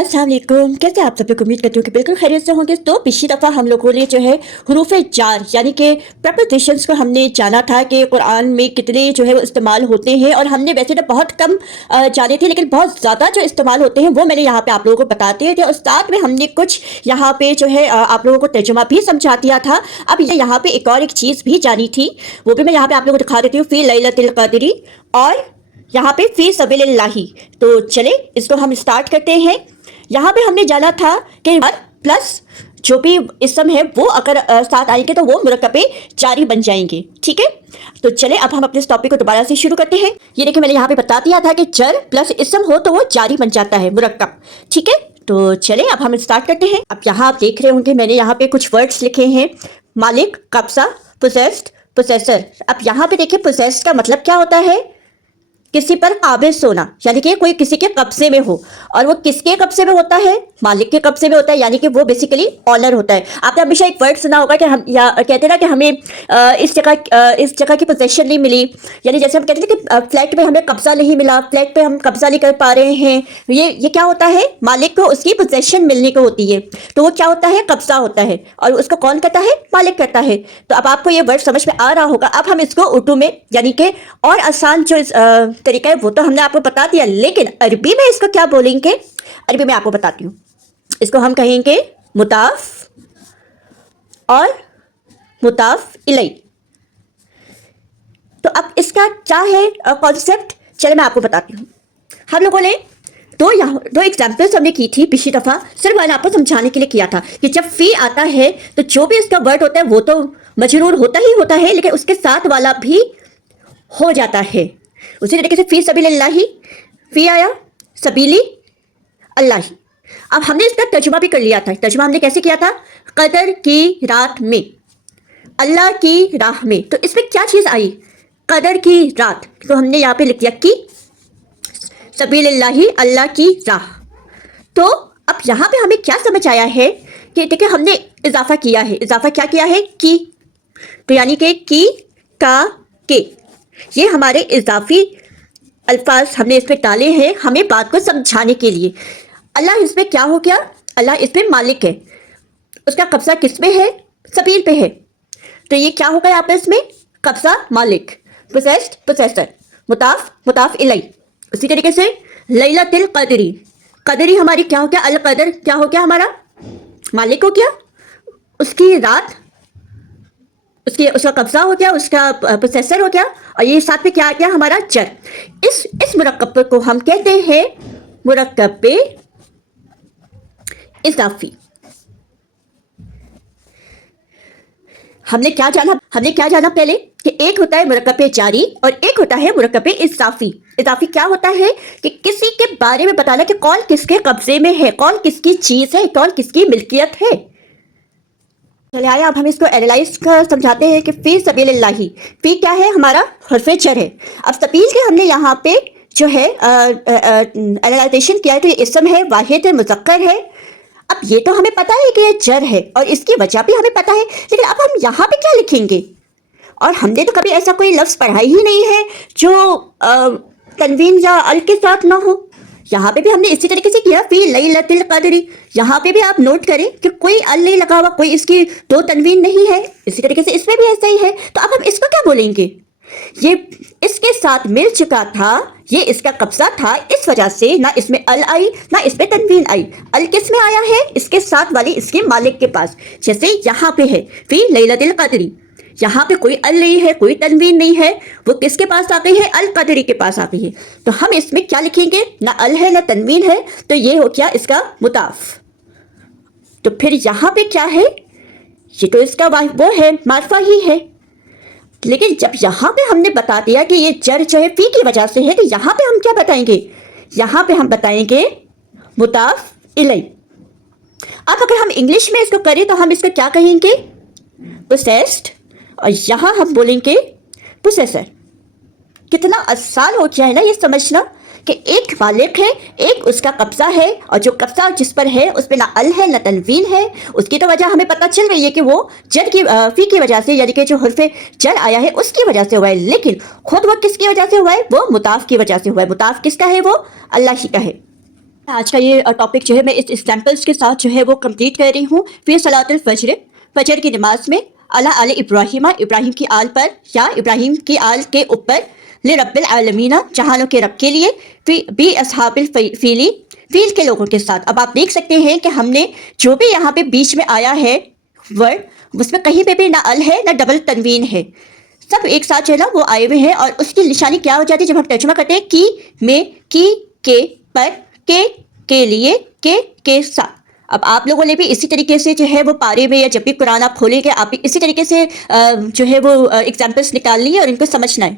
अस्सलाम वालेकुम। कैसे आप सब लोग? उम्मीद करती हूँ कि बिल्कुल खैरियत से होंगे। तो पिछली दफ़ा हम लोगों ने जो है हरूफ जार यानी कि प्रपोजिशंस को हमने जाना था कि कुरान में कितने जो है वो इस्तेमाल होते हैं, और हमने वैसे तो बहुत कम जाने थे, लेकिन बहुत ज़्यादा जो इस्तेमाल होते हैं वो मैंने यहाँ पे आप लोगों को बता दिए थे, और साथ में हमने कुछ यहाँ पे जो है आप लोगों को तर्जुमा भी समझा दिया था। अब ये यहाँ पे एक और एक चीज़ भी जानी थी, वो भी मैं यहाँ पे आप लोगों को दिखा देती हूँ। फी लैलतिल क़द्री और यहाँ पे फी सबीलिल्लाहि। तो चले इसको हम स्टार्ट करते हैं। यहाँ पे हमने जाना था कि प्लस जो भी इसम है वो अगर साथ आएंगे तो वो मुरक्कबे जारी बन जाएंगे। ठीक है, तो चले अब हम अपने इस टॉपिक को दोबारा से शुरू करते हैं। ये देखिए मैंने यहाँ पे बता दिया था कि जर प्लस इसम हो तो वो जारी बन जाता है, मुरक्कब। ठीक है, तो चले अब हम स्टार्ट करते हैं। अब यहाँ आप देख रहे होंगे मैंने यहाँ पे कुछ वर्ड्स लिखे हैं, मालिक, कब्जा, पोसेस्ड, पोसेसर। अब यहाँ पे देखिए पोसेस्ड का मतलब क्या होता है, किसी पर काबिज होना, यानी कि कोई किसी के कब्जे में हो। और वो किसके कब्जे में होता है? मालिक के कब्जे में होता है, यानी कि वो बेसिकली ऑनर होता है। आपने हमेशा एक वर्ड सुना होगा कि हम या कहते हैं ना कि हमें इस जगह की पोजीशन नहीं मिली, यानी जैसे हम कहते हैं कि फ्लैट पे हमें कब्जा नहीं मिला, फ्लैट पे हम कब्जा नहीं कर पा रहे हैं। ये क्या होता है? मालिक को उसकी पोजीशन मिलने को होती है, तो वो क्या होता है? कब्जा होता है, और उसको कौन करता है? मालिक करता है। तो अब आपको ये वर्ड समझ में आ रहा होगा। अब हम इसको उर्दू में यानी कि और आसान जो तरीका है वो तो हमने आपको बता दिया, लेकिन अरबी में इसको क्या बोलेंगे? अरबी में आपको बताती हूँ। इसको हम कहेंगे मुताफ और मुताफ इलैह। तो अब इसका क्या है कॉन्सेप्ट, चले मैं आपको बताती हूँ। हम लोगों ने दो एग्जाम्पल्स हमने की थी पिछली दफ़ा, सिर्फ मैंने आपको समझाने के लिए किया था कि जब फी आता है तो जो भी उसका वर्ड होता है वो तो मजरूर होता ही होता है, लेकिन उसके साथ वाला भी हो जाता है। उसी तरीके से फी सबीलिल्लाहि, फी आया सबीली अल्लाह। अब हमने इसका तर्जुमा भी कर लिया था। तर्जुमा हमने कैसे किया था? कदर की रात में, अल्लाह की राह में। तो इसमें क्या चीज़ आई? कदर की रात, तो हमने यहाँ पे लिख दिया कि सबीलिल्लाहि, अल्लाह की राह। तो अब यहाँ पे हमें क्या समझ आया है कि देखिए हमने इजाफा किया है। इजाफा क्या किया है? की। तो यानी कि की, का, के, ये हमारे इजाफी अल्फाज हमने इस पे डाले हैं हमें बात को समझाने के लिए। अल्लाह इसमें क्या हो गया? अल्लाह इसमें मालिक है, उसका कब्जा किस पे है? सबील पे है। तो ये क्या होगा यहाँ पे? इसमें कब्जा मालिक, पोसेस्ड पोसेसर, मुताफ मुताफ इलैह। उसी तरीके से लैलतिल क़द्री, क़द्री हमारी क्या हो गया? अल क़दर क्या हो गया? हमारा मालिक हो गया, उसकी रात, उसका कब्जा हो गया, उसका पोसेसर हो गया, और ये साथ में क्या आ गया? हमारा जर। इस मुरक्कब को हम कहते हैं मुरक्कब इजाफी। हमने क्या जाना पहले कि एक होता है मुरक्कब जारी और एक होता है मुरक्कब इजाफी। इजाफी क्या होता है कि किसी के बारे में बताना कि कौन किसके कब्जे में है, कौन किसकी चीज है, कौन किसकी मिल्कियत है। चले आया अब हम इसको एनालाइज कर समझाते हैं कि फी सबीलिल्लाहि। फी क्या है? हमारा हर्फ जर है। अब सबील के हमने यहाँ पे जो है एनालाइजेशन किया है, तो ये इसम है, वाहिद है, मुज़क्कर है। अब ये तो हमें पता है कि ये जर है और इसकी वजह भी हमें पता है, लेकिन अब हम यहाँ पे क्या लिखेंगे? और हमने तो कभी ऐसा कोई लफ्ज़ पढ़ा ही नहीं है जो तनवीन या अल के साथ ना हो। यहाँ पे भी हमने इसी तरीके से किया, फी लैलतिल क़द्री। यहाँ पे भी आप नोट करें कि कोई अल नहीं लगा हुआ, कोई इसकी दो तनवीन नहीं है। इसी तरीके से इसमें भी ऐसा ही है। तो अब हम इसको क्या बोलेंगे? ये इसके साथ मिल चुका था, ये इसका कब्जा था, इस वजह से ना इसमें अल आई ना इसमें तनवीन आई। अल किस में आया है? इसके साथ वाली इसके मालिक के पास। जैसे यहाँ पे है फी लैलतिल क़द्री, यहाँ पे कोई अल नहीं है, कोई तनवीन नहीं है, वो किसके पास आ गई है? अल क़द्री के पास आ गई है। तो हम इसमें क्या लिखेंगे? ना अल है ना तनवीन है, तो ये हो गया इसका मुताफ। तो फिर यहाँ पे क्या है? ये तो इसका वो है, मार्फा ही है। लेकिन जब यहाँ पे हमने बता दिया कि ये जर जो है फी की वजह से है, तो यहाँ पे हम क्या बताएंगे? यहाँ पे हम बताएंगे मुताफ इलैह। अब अगर हम इंग्लिश में इसको करें तो हम इसको क्या कहेंगे? पोसेस्ड, और यहाँ हम बोलेंगे पोसेसर। कितना आसान हो गया है ना ये समझना कि एक मालिक है, एक उसका कब्जा है, और जो कब्जा जिस पर है उस पर ना अल है ना तनवीन है। उसकी तो वजह हमें पता चल गई है कि वो जर की फी की वजह से, यानी कि जो हर्फ जर आया है उसकी वजह से हुआ है। लेकिन खुद वो किसकी वजह से हुआ है? वो मुताफ की वजह से हुआ है। मुताफ किसका है? वो अल्लाह ही का है। آج کا یہ ٹاپک جو ہے میں اس ایگزامپلس کے ساتھ جو ہے وہ کمپلیٹ کر رہی ہوں. فی صلاۃ الفجر، فجر کی نماز میں علی آل ابراہیم، ابراہیم کی آل پر یا ابراہیم کی آل کے اوپر، لرب العالمین، جہانوں کے رب کے لیے، بی اصحاب الفیل، فیل کے لوگوں کے ساتھ. اب آپ دیکھ سکتے ہیں کہ ہم نے جو بھی یہاں پہ بیچ میں آیا ہے ورڈ، اس میں کہیں پہ بھی نہ ال ہے نہ ڈبل تنوین ہے، سب ایک ساتھ جو ہے نا وہ آئے ہوئے ہیں. اور اس کی نشانی کیا ہو جاتی ہے جب ہم ترجمہ کرتے ہیں کی میں، کے پر، کے لیے، کے ساتھ. اب آپ لوگوں نے بھی اسی طریقے سے جو ہے وہ پارے میں یا جب بھی قرآن آپ کھولیں گے آپ بھی اسی طریقے سے جو ہے وہ ایگزامپلس نکال لیے اور ان کو سمجھنا ہے.